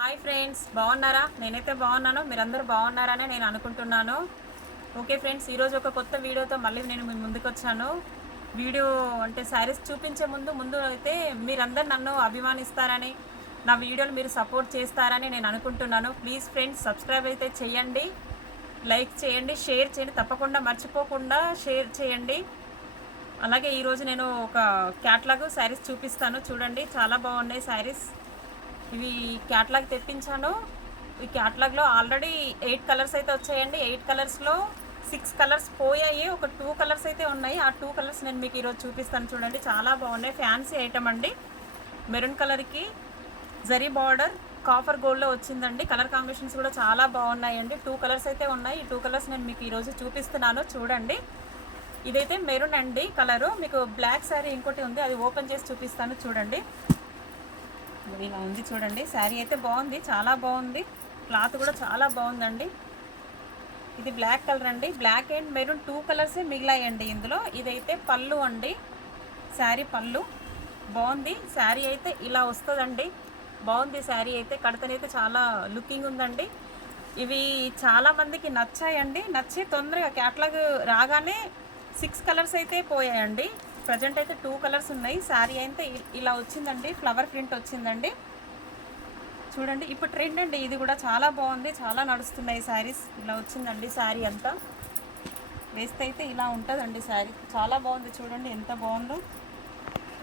Hi friends, బాగున్నారా? నేనైతే బాగున్నాను. మీరందరూ బాగున్నారని నేను అనుకుంటున్నాను. ఓకే ఫ్రెండ్స్, ఈరోజు ఒక కొత్త వీడియోతో మళ్ళీ నేను మీ ముందుకు వచ్చాను. వీడియో అంటే శారీస్ చూపించే ముందు అయితే మీరందరూ నన్ను అభిమానిస్తారని, నా వీడియోలు మీరు సపోర్ట్ చేస్తారని నేను అనుకుంటున్నాను. ప్లీజ్ ఫ్రెండ్స్, సబ్స్క్రైబ్ అయితే చేయండి, లైక్ చేయండి, షేర్ చేయండి, తప్పకుండా మర్చిపోకుండా షేర్ చేయండి. అలాగే ఈరోజు నేను ఒక క్యాట్లాగ్ శారీస్ చూపిస్తాను. చూడండి, చాలా బాగున్నాయి శారీస్. ఇవి క్యాట్లాగ్ తెప్పించాను. ఈ క్యాట్లాగ్లో ఆల్రెడీ 8 కలర్స్ అయితే వచ్చాయండి. 8 కలర్స్లో 6 కలర్స్ పోయాయి. ఒక 2 కలర్స్ అయితే ఉన్నాయి. ఆ 2 కలర్స్ నేను మీకు ఈరోజు చూపిస్తాను. చూడండి, చాలా బాగున్నాయి. ఫ్యాన్సీ ఐటమ్ అండి. మెరూన్ కలర్కి జరీ బార్డర్ కాఫర్ గోల్డ్లో వచ్చిందండి. కలర్ కాంబినేషన్స్ కూడా చాలా బాగున్నాయండి. 2 కలర్స్ అయితే ఉన్నాయి. ఈ 2 కలర్స్ నేను మీకు ఈరోజు చూపిస్తున్నాను. చూడండి, ఇదైతే మెరూన్ అండి కలరు. మీకు బ్లాక్ శారీ ఇంకోటి ఉంది, అది ఓపెన్ చేసి చూపిస్తాను. చూడండి, ఇలా ఉంది. చూడండి, శారీ అయితే బాగుంది, చాలా బాగుంది. క్లాత్ కూడా చాలా బాగుందండి. ఇది బ్లాక్ కలర్ అండి. బ్లాక్ అండ్ మెరూన్ 2 కలర్సే మిగిలాయండి ఇందులో. ఇదైతే పళ్ళు అండి, శారీ పళ్ళు. బాగుంది శారీ అయితే, ఇలా వస్తుందండి. బాగుంది శారీ అయితే, కడతనైతే చాలా లుకింగ్ ఉందండి. ఇవి చాలామందికి నచ్చాయండి. నచ్చి తొందరగా క్యాట్లాగ్ రాగానే 6 కలర్స్ అయితే పోయాయండి. ప్రజెంట్ అయితే 2 కలర్స్ ఉన్నాయి. శారీ అయితే ఇలా వచ్చిందండి, ఫ్లవర్ ప్రింట్ వచ్చిందండి. చూడండి, ఇప్పుడు ట్రెండ్ అండి ఇది కూడా. చాలా బాగుంది, చాలా నడుస్తున్నాయి శారీస్. ఇలా వచ్చిందండి శారీ అంతా. వేస్తే అయితే ఇలా ఉంటుందండి శారీ. చాలా బాగుంది, చూడండి ఎంత బాగుందో.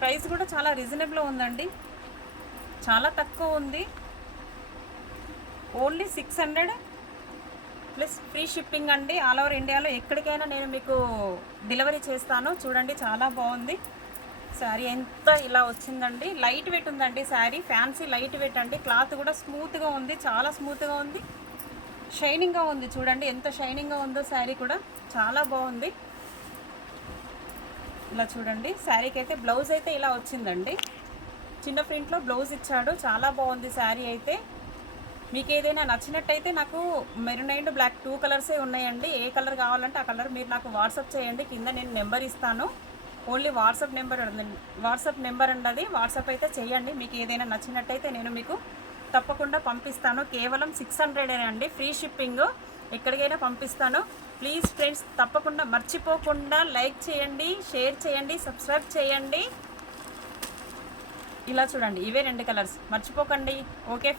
ప్రైస్ కూడా చాలా రీజనబుల్ ఉందండి, చాలా తక్కువ ఉంది. ఓన్లీ 600 ప్లస్ ఫ్రీ షిప్పింగ్ అండి. ఆల్ ఓవర్ ఇండియాలో ఎక్కడికైనా నేను మీకు డెలివరీ చేస్తాను. చూడండి, చాలా బాగుంది శారీ. ఎంత ఇలా వచ్చిందండి. లైట్ వెయిట్ ఉందండి శారీ. ఫ్యాన్సీ లైట్ వెయిట్ అండి. క్లాత్ కూడా స్మూత్గా ఉంది, చాలా స్మూత్గా ఉంది, షైనింగ్గా ఉంది. చూడండి ఎంత షైనింగ్గా ఉందో శారీ కూడా, చాలా బాగుంది. ఇలా చూడండి, శారీకి అయితే బ్లౌజ్ అయితే ఇలా వచ్చిందండి. చిన్న ప్రింట్లో బ్లౌజ్ ఇచ్చాడు. చాలా బాగుంది శారీ అయితే. మీకు ఏదైనా నచ్చినట్టయితే నాకు మెరూన్ అండ్ బ్లాక్ 2 కలర్సే ఉన్నాయండి. ఏ కలర్ కావాలంటే ఆ కలర్ మీరు నాకు వాట్సాప్ చేయండి. కింద నేను నెంబర్ ఇస్తాను. ఓన్లీ వాట్సాప్ నెంబర్ అండి. వాట్సాప్ అయితే చేయండి. మీకు ఏదైనా నచ్చినట్టయితే నేను మీకు తప్పకుండా పంపిస్తాను. కేవలం 600 అండి, ఫ్రీ షిప్పింగ్. ఎక్కడికైనా పంపిస్తాను. ప్లీజ్ ఫ్రెండ్స్, తప్పకుండా మర్చిపోకుండా లైక్ చేయండి, షేర్ చేయండి, సబ్స్క్రైబ్ చేయండి. ఇలా చూడండి, ఇవే 2 కలర్స్, మర్చిపోకండి. ఓకే.